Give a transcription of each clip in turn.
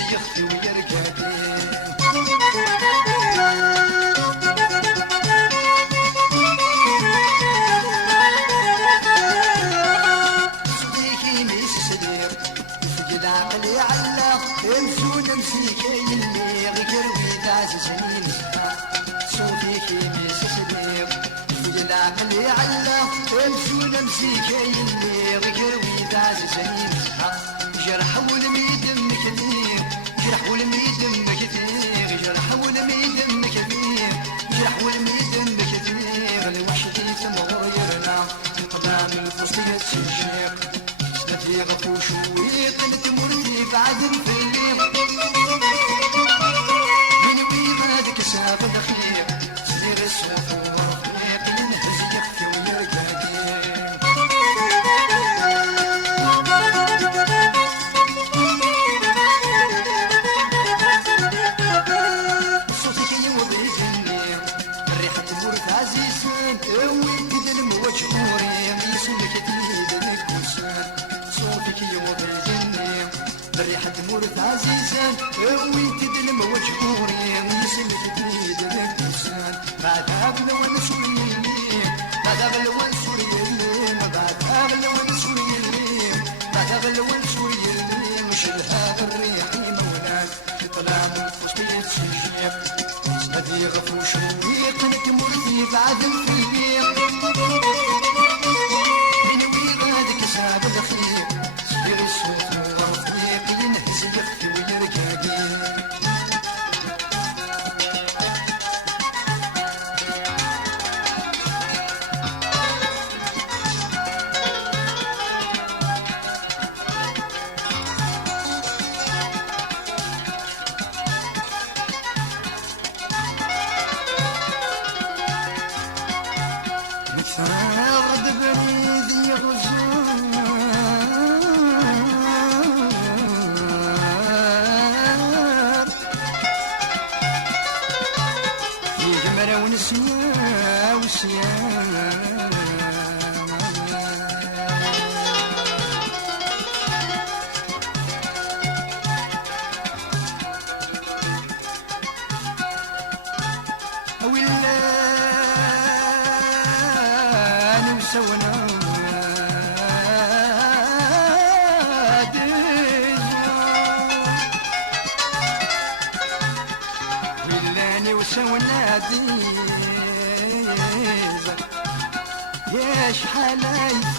يخفي ويرقادي صديقي ميس صديق فقد عقلي علق امسون امسيك يلي غير ويداز سنين صديقي ميس صديق فقد عقلي علق امسون امسيك يلي غير ويداز سنين جرح والميدم كثير جرح والميدم كثير جرح والميدم كثير جرح والميدم كثير الوحشة تمغيرنا قدام الفصل يتشيق سنتي غفوش ويقلت مرتي بعد الفيل من ويغادك ساب الخير سير السوق ورفيق ينهز يخفي ويرقادي وين تدلم وجهوري يسولك تريد نكوسان صوتك يوضي جني بريحة مورث عزيزان وين تدلم وجهوري يسولك تريد نكوسان بعد أغلى ونسوري بعد أغلى ونسوري بعد أغلى ونسوري بعد أغلى ونسوري مش هذا الريح مولان طلع من فوسط يتسجيب سندي غفوش ويقنك مرتي بعد الفيل من ويغادك ساب الخير سير السوق ورفيق ينهز يخفي ويرقادي غرد بريد يغزون يجمر ونسيا وسيا سونا ولاني وسونا يا شحال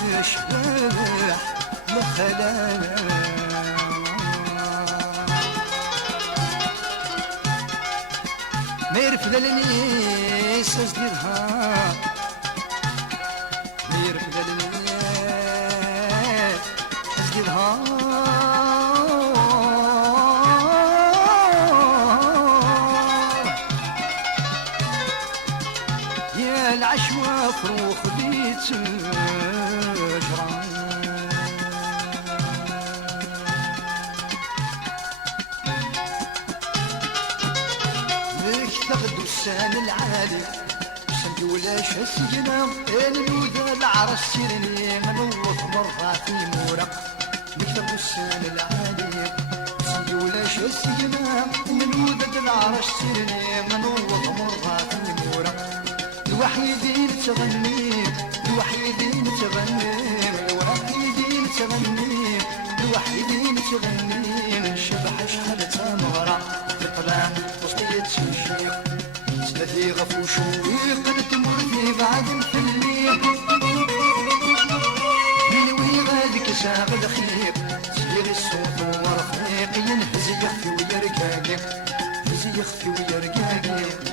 يتشبح لخلايا ما يرفد النيس اصدرها يا العشوة فروخ بيت الجران مكتب السان العالي سمي ولاش السجنة الوذا العرس سيرني منوط مرة في مورق مكتب السان العالي سمي ولاش السجنة الوذا العرس سيرني منوط مرة في مورق الوحيدين تغني الوحيدين تغني الوحيدين تغني الوحيدين تغني الشبح شحال تمغرى يطلع وسط يتشيق سندي غفوش ويقلت مرتي بعد الفليق من ويغادك ساق الخير سير الصوت ورفيق ينهز يخفي ويرقاقي يخفي ويرقاقي